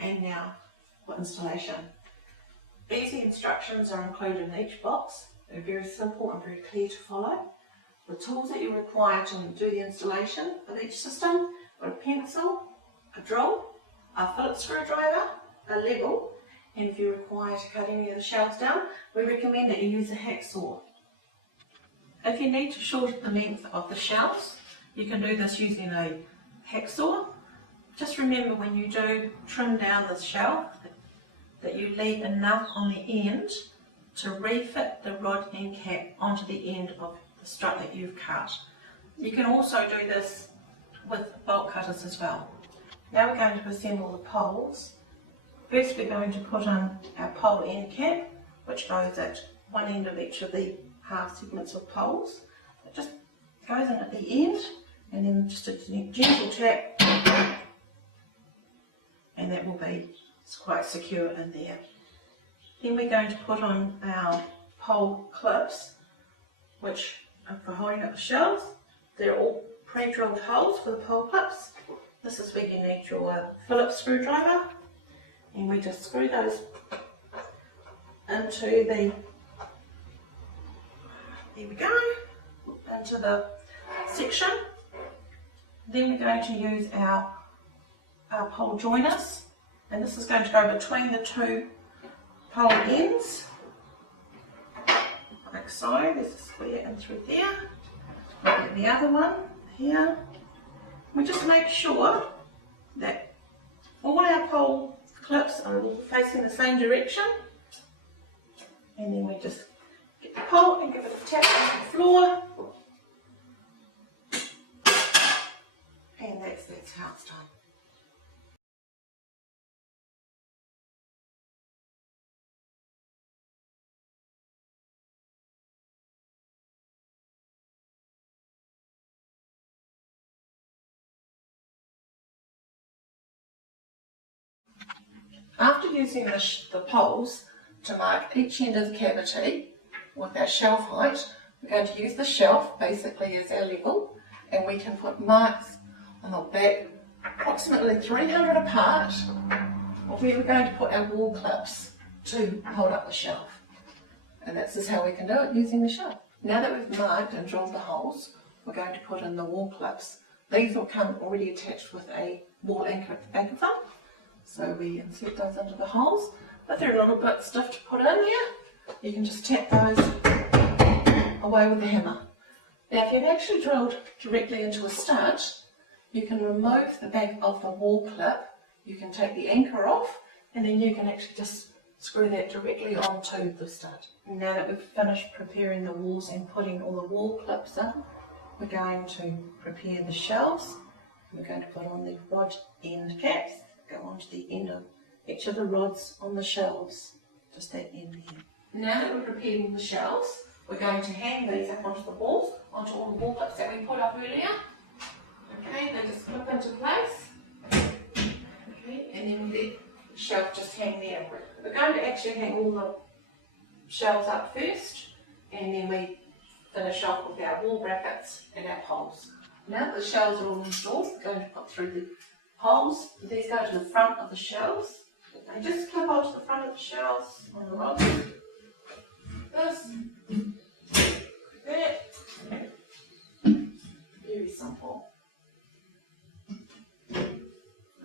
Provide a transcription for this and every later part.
And now for installation. Easy instructions are included in each box. They're very simple and very clear to follow. The tools that you require to do the installation of each system are a pencil, a drill, a Phillips screwdriver, a level, and if you require to cut any of the shelves down, we recommend that you use a hacksaw. If you need to shorten the length of the shelves, you can do this using a hacksaw. Just remember when you do trim down the shelf that you leave enough on the end to refit the rod end cap onto the end of the strut that you've cut. You can also do this with bolt cutters as well. Now we're going to assemble the poles. First we're going to put on our pole end cap, which goes at one end of each of the half segments of poles. It just goes in at the end, and then just a gentle tap, and that will be quite secure in there. Then we're going to put on our pole clips, which are for holding up the shelves. They're all pre-drilled holes for the pole clips. This is where you need your Phillips screwdriver, and we just screw those into the, there we go, into the section. Then we're going to use our pole joiners, and this is going to go between the two pole ends, like so. There's a square in through there. Look at the other one here. We just make sure that all our pole clips are all facing the same direction, and then we just get the pole and give it a tap on the floor, and that's how it's done. After using the poles to mark each end of the cavity with our shelf height, we're going to use the shelf basically as our level, and we can put marks on the back approximately 300 apart of where we're going to put our wall clips to hold up the shelf. And this is how we can do it using the shelf. Now that we've marked and drilled the holes, we're going to put in the wall clips. These will come already attached with a wall anchor at the back of them. So we insert those into the holes, but they're a little bit stiff to put in there. You can just tap those away with the hammer. Now if you've actually drilled directly into a stud, you can remove the back of the wall clip, you can take the anchor off, and then you can actually just screw that directly onto the stud. Now that we've finished preparing the walls and putting all the wall clips in, we're going to prepare the shelves. We're going to put on the rod end caps, go onto the end of each of the rods on the shelves, just that end here. Now that we're preparing the shelves, we're going to hang these up onto the walls, onto all the wall clips that we put up earlier. Okay, they just clip into place. Okay, and then we let the shelf just hang there. We're going to actually hang all the shelves up first, and then we finish off with our wall brackets and our poles. Now that the shelves are all installed, we're going to put through the poles. These go to the front of the shelves. They just clip onto the front of the shelves on the rods. This, that. Very simple.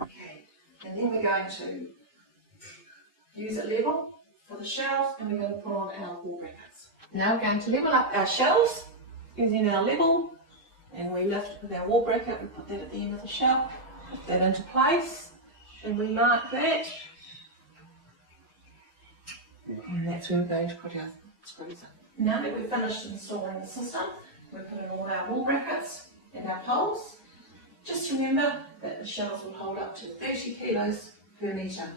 Okay, and then we're going to use a level for the shelves, and we're going to put on our wall brackets. Now we're going to level up our shelves using our level, and we lift with our wall bracket. We put that at the end of the shelf, put that into place, and we mark that, and that's where we're going to put our screws in. Now that we've finished installing the system, we put in all our wall brackets and our poles. Just remember that the shelves will hold up to 30 kilos per metre.